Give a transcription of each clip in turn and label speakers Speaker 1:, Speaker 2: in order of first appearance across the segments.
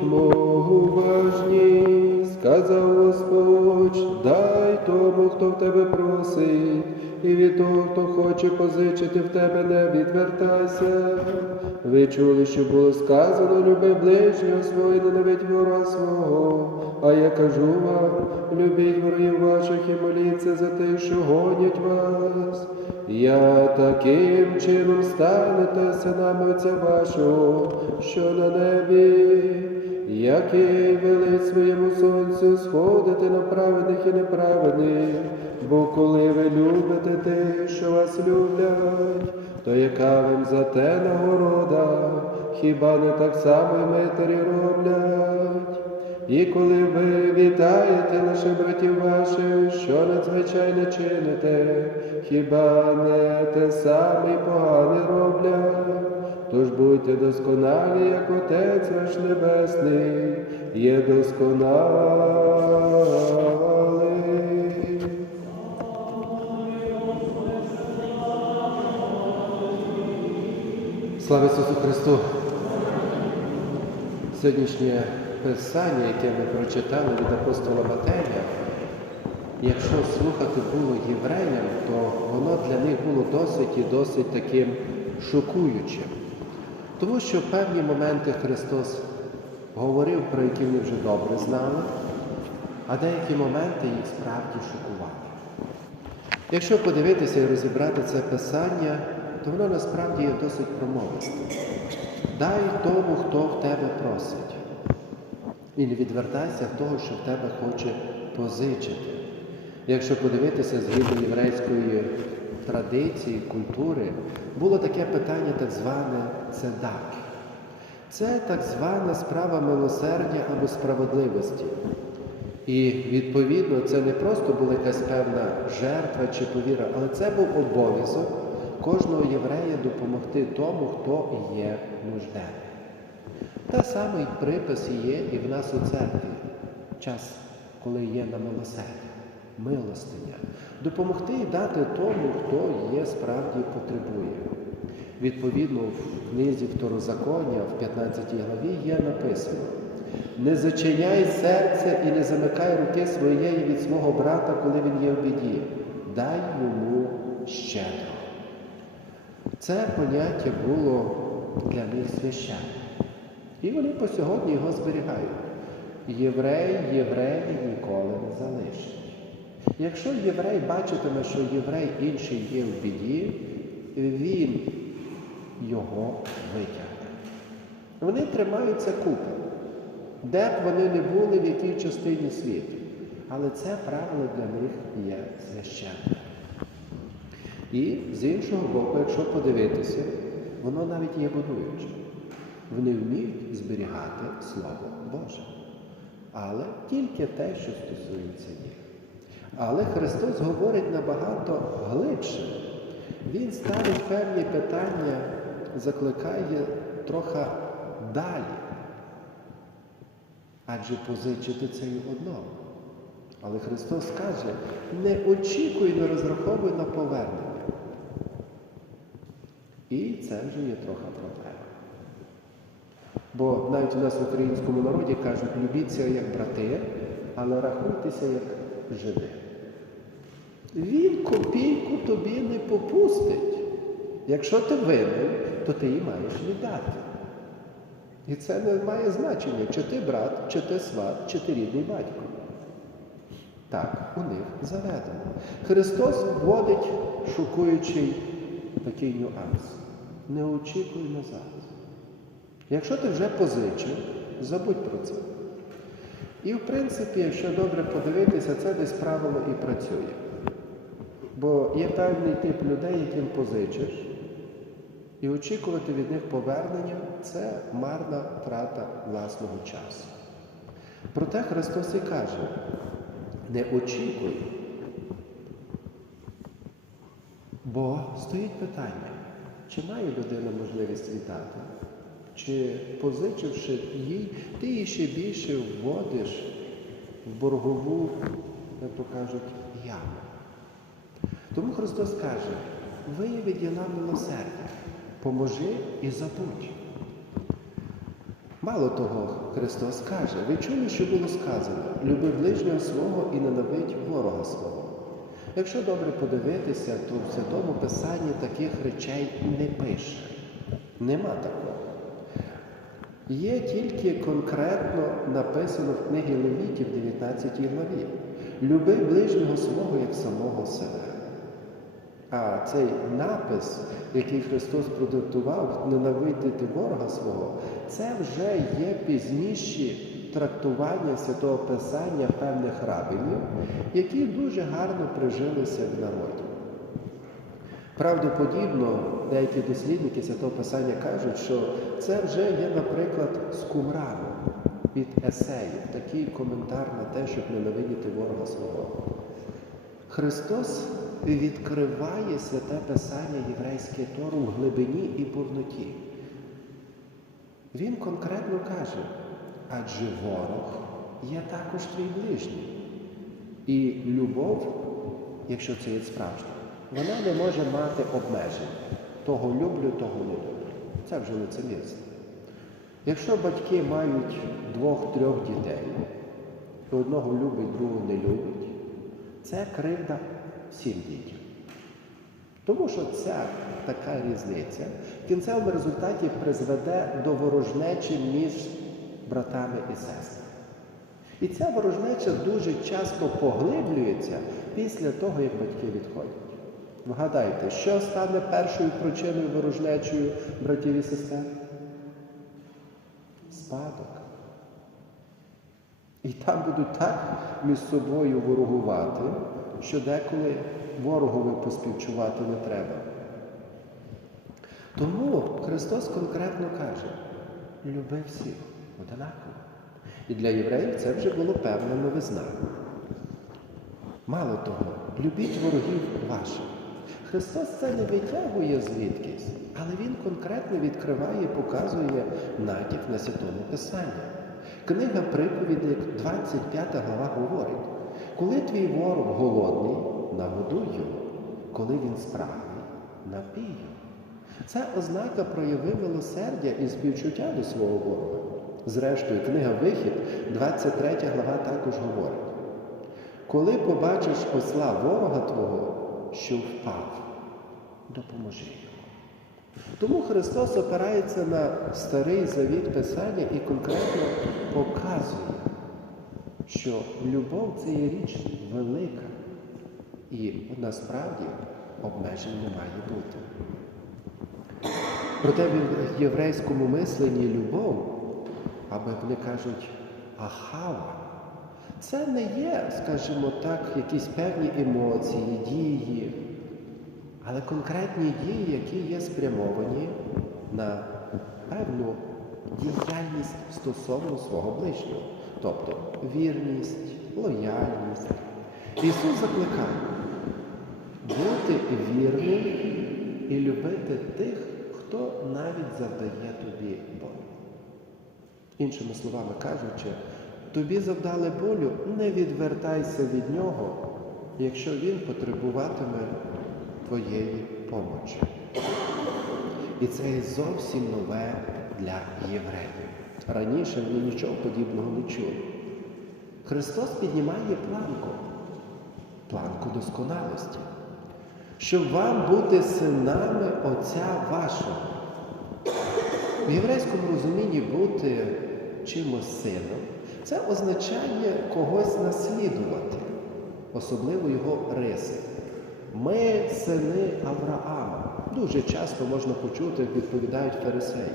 Speaker 1: Будьмо уважні, сказав Господь, дай тому, хто в тебе просить, і від того, хто хоче позичити в тебе, не відвертайся. Ви чули, що було сказано, люби ближнього свого і ненавидь ворога свого. А я кажу вам, любіть ворогів ваших і моліться за тих, що гонять вас. Я таким чином станете синами Отця вашого, що на небі, який велить своєму сонцю сходити на праведних і неправедних, бо коли ви любите тих, що вас люблять, то яка вам за те нагорода, хіба не так само й митарі роблять? І коли ви вітаєте наших братів ваших, що надзвичайно чините, хіба не те саме погане роблять? Тож будьте досконалі, як Отець ваш Небесний є досконалий. Слава Ісусу Христу! Сьогоднішнє писання, яке ми прочитали від апостола Матея, якщо слухати було євреям, то воно для них було досить і досить таким шокуючим. Тому що певні моменти Христос говорив, про які вони вже добре знали, а деякі моменти їх справді шокували. Якщо подивитися і розібрати це писання, то воно насправді є досить промовистим. Дай тому, хто в тебе просить. І не відвертайся в того, що в тебе хоче позичити. Якщо подивитися згідно єврейської традиції, культури, було таке питання, так зване цедак. Це так звана справа милосердя або справедливості. І відповідно це не просто була якась певна жертва чи повіра, але це був обов'язок кожного єврея допомогти тому, хто є нужденним. Та самий припис є і в нас у церкві, час, коли є на милосердя, милостиня, допомогти і дати тому, хто є справді потребує. Відповідно, в книзі Второзаконня, в 15 главі є написано: не зачиняй серце і не замикай руки своєї від свого брата, коли він є в біді. Дай йому щедро. Це поняття було для них священне. І вони по сьогодні його зберігають. Єврей єврея ніколи не залишить. Якщо єврей бачитиме, що єврей інший є в біді, він його витягне. Вони тримаються купи, де б вони не були, в якій частині світу. Але це правило для них є священне. І з іншого боку, якщо подивитися, воно навіть є будуюче. Вони вміють зберігати Слово Боже. Але тільки те, що стосується їх. Але Христос говорить набагато глибше. Він ставить певні питання, закликає трохи далі. Адже позичити це й одно. Але Христос каже, не очікуй, не розраховуй на повернення. І це вже є трохи проблема. Бо навіть у нас в українському народі кажуть, любіться як брати, але рахуйтеся як жиди. Він копійку тобі не попустить. Якщо ти винен, то ти її маєш віддати. І це не має значення, чи ти брат, чи ти сват, чи ти рідний батько. Так, у них заведено. Христос вводить шокуючий такий нюанс. Не очікуй назад. Якщо ти вже позичив, забудь про це. І в принципі, якщо добре подивитися, це десь правило і працює. Бо є певний тип людей, яким позичиш, і очікувати від них повернення це марна втрата власного часу. Проте Христос і каже, не очікуй. Бо стоїть питання, чи має людина можливість віддати? Чи позичивши їй, ти її ще більше вводиш в боргову, як то кажуть, яму. Тому Христос каже, вияви діла милосердя, поможи і забудь. Мало того, Христос каже, ви чули, що було сказано, люби ближнього свого і ненавидь ворога свого. Якщо добре подивитися, то в Святому Писанні таких речей не пише. Нема такого. Є тільки конкретно написано в книгі Левітів, 19 главі. Люби ближнього свого як самого себе. А цей напис, який Христос продиктував, ненавидити ворога свого, це вже є пізніші трактування святого Писання певних рабинів, які дуже гарно прижилися в народі. Правдоподібно, деякі дослідники святого Писання кажуть, що це вже є, наприклад, з Кумрану від есеїв, такий коментар на те, щоб ненавидіти ворога свого. Христос відкриває святе Писання єврейське Тору в глибині і повноті. Він конкретно каже, адже ворог є також твій ближній. І любов, якщо це є справжня, вона не може мати обмежень. Того люблю, того не люблю. Це вже лицемірство. Якщо батьки мають двох-трьох дітей, і одного любить, другого не любить, це кривда всім дітям. Тому що ця така різниця в кінцевому результаті призведе до ворожнечі між братами і сестрами. І ця ворожнеча дуже часто поглиблюється після того, як батьки відходять. Вгадайте, що стане першою причиною ворожнечою братів і сестер? Спадок. І там будуть так між собою ворогувати, що деколи ворогові поспівчувати не треба. Тому Христос конкретно каже: люби всіх одинаково. І для євреїв це вже було певна новизна. Мало того, любіть ворогів ваших. Христос це не витягує звідкись, але Він конкретно відкриває і показує натяк на святому Писанні. Книга приповідей, 25 глава говорить, коли твій ворог голодний, нагодуй його, коли він спрагний, напій його. Це ознака прояви милосердя і співчуття до свого ворога. Зрештою, книга Вихід, 23 глава також говорить: коли побачиш осла ворога твого, що впав, допоможи йому. Тому Христос опирається на старий завіт Писання і конкретно показує, що любов це є річ велика, і насправді обмежень не має бути. Проте в єврейському мисленні любов, або вони кажуть, ахава, це не є, скажімо так, якісь певні емоції, дії, але конкретні дії, які є спрямовані на певну діяльність стосовно свого ближнього, тобто вірність, лояльність. Ісус закликає бути вірним і любити тих, хто навіть завдає тобі болю. Іншими словами кажучи, тобі завдали болю, не відвертайся від нього, якщо він потребуватиме твоєї помочі. І це є зовсім нове для євреїв. Раніше вони нічого подібного не чули. Христос піднімає планку, планку досконалості, щоб вам бути синами Отця вашого. В єврейському розумінні бути чимось сином, це означає когось наслідувати, особливо його риси. Ми сини Авраама. Дуже часто можна почути, як відповідають фарисеї.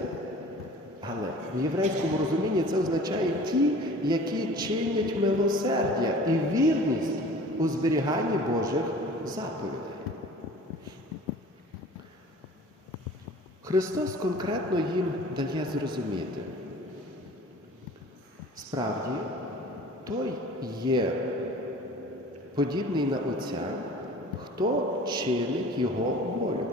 Speaker 1: Але в єврейському розумінні це означає ті, які чинять милосердя і вірність у зберіганні Божих заповідей. Христос конкретно їм дає зрозуміти. Справді, той є подібний на Отця, хто чинить Його волю.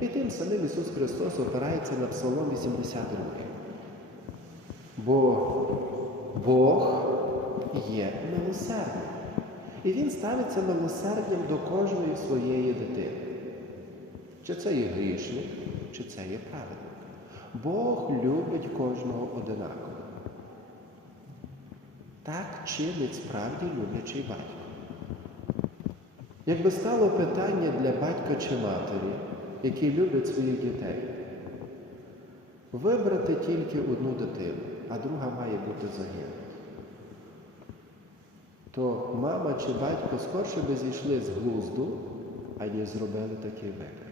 Speaker 1: І тим самим Ісус Христос опирається на Псалом 82. Бо Бог є милосердним. І Він ставиться милосердням до кожної своєї дитини. Чи це є грішник, чи це є праведник. Бог любить кожного одинаково. Так чинить справді люблячий батько. Якби стало питання для батька чи матері, які люблять своїх дітей, вибрати тільки одну дитину, бути загиблою, то мама чи батько скорше би зійшли з глузду, аніж зробили такий вибір.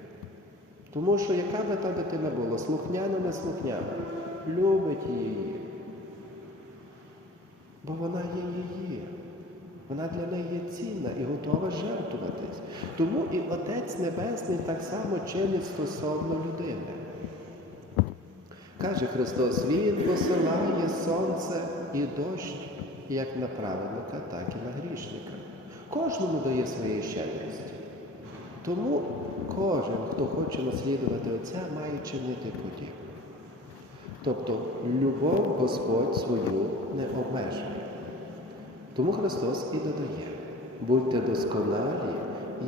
Speaker 1: Тому що яка би та дитина була, слухняна, не слухняна, любить її. Бо вона є її. Вона для неї є цінна і готова жертвуватись. Тому і Отець Небесний так само чинить стосовно людини. Каже Христос, Він посилає сонце і дощ як на праведника, так і на грішника. Кожному дає своєї щедрості. Тому кожен, хто хоче наслідувати Отця, має чинити подібне. Тобто любов Господь свою не обмежує. Тому Христос і додає, будьте досконалі,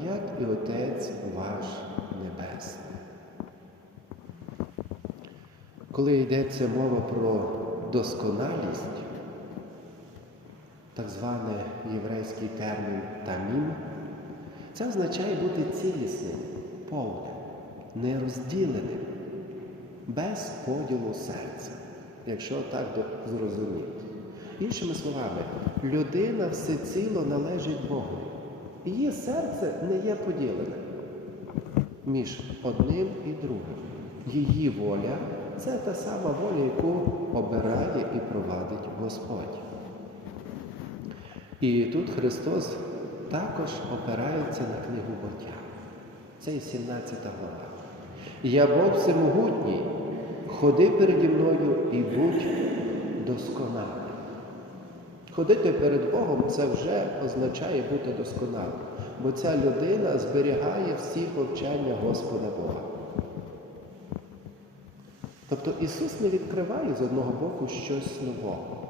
Speaker 1: як і Отець ваш Небесний. Коли йдеться мова про досконалість, так званий єврейський термін тамім, це означає бути цілісним, повним, нерозділеним, без поділу серця, якщо так зрозуміти. Іншими словами, людина всеціло належить Богу. Її серце не є поділене між одним і другим. Її воля це та сама воля, яку обирає і провадить Господь. І тут Христос також опирається на книгу буття. Це і 17 глава. Я Бог всемогутній, ходи переді мною і будь досконалий. Ходити перед Богом це вже означає бути досконалим, бо ця людина зберігає всі повчання Господа Бога. Тобто Ісус не відкриває з одного боку щось нового,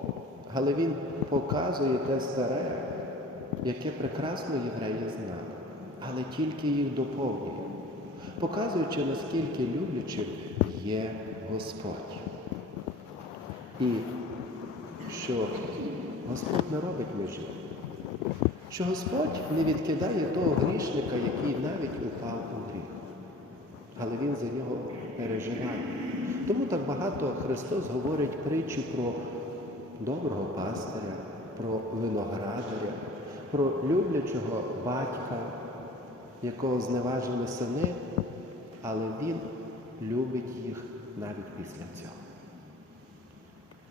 Speaker 1: але Він показує те старе, яке прекрасно євреї знали, але тільки їх доповнює, показуючи, наскільки люблячим є Господь. І що Господь не робить межі, що Господь не відкидає того грішника, який навіть упав у гріх, але Він за нього переживає. Тому так багато Христос говорить притчу про доброго пастиря, про виноградаря, про люблячого батька, якого зневажили сини, але Він любить їх навіть після цього.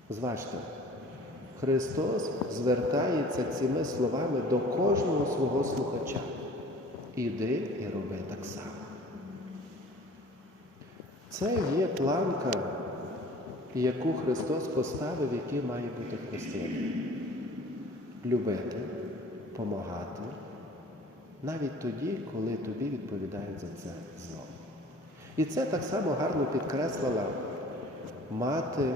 Speaker 1: Зважте, Христос звертається цими словами до кожного свого слухача. Іди і роби так само. Це є планка, яку Христос поставив, який має бути в. Любити, помагати, навіть тоді, коли тобі відповідають за це зло. І це так само гарно підкреслила мати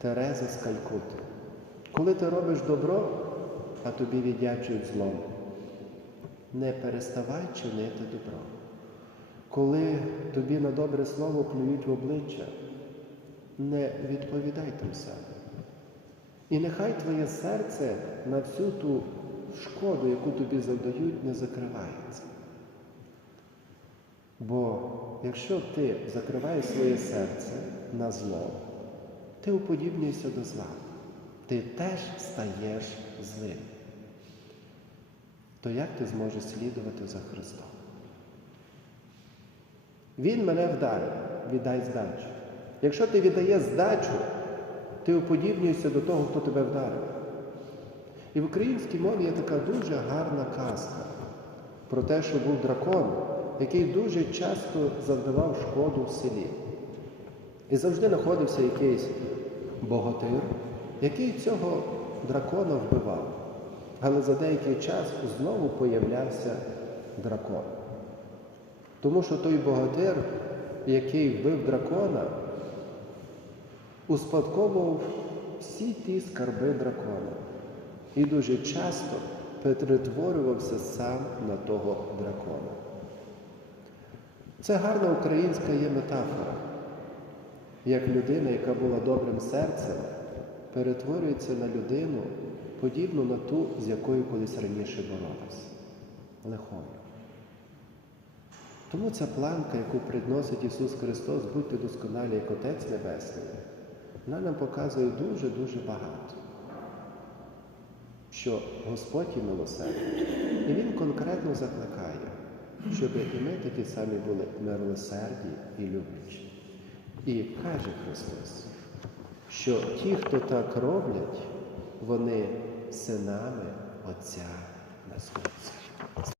Speaker 1: Тереза з Калькути. Коли ти робиш добро, а тобі віддячують злом, не переставай чинити добро. Коли тобі на добре слово плюють в обличчя, не відповідай тим самим. І нехай твоє серце на всю ту шкоду, яку тобі завдають, не закривається. Бо якщо ти закриваєш своє серце на зло, ти уподібнюєшся до зла, ти теж стаєш злим. То як ти зможеш слідувати за Христом? Він мене вдарив, віддай здачу. Якщо ти віддаєш здачу, ти уподібнюєшся до того, хто тебе вдарив. І в українській мові є така дуже гарна казка про те, що був дракон, який дуже часто завдавав шкоду в селі. І завжди знаходився якийсь богатир, який цього дракона вбивав. Але за деякий час знову появлявся дракон. Тому що той богатир, який вбив дракона, успадковував всі ті скарби дракона. І дуже часто перетворювався сам на того дракона. Це гарна українська є метафора, як людина, яка була добрим серцем, перетворюється на людину, подібну на ту, з якою колись раніше боролись. Лихою. Тому ця планка, яку приносить Ісус Христос, будьте досконалі, як Отець Небесний, вона нам показує дуже-дуже багато, що Господь є милосердний. І Він конкретно закликає, щоб і ми такі самі були милосерді і люблячі. І каже Христос, що ті, хто так роблять, вони синами Отця Несуцького.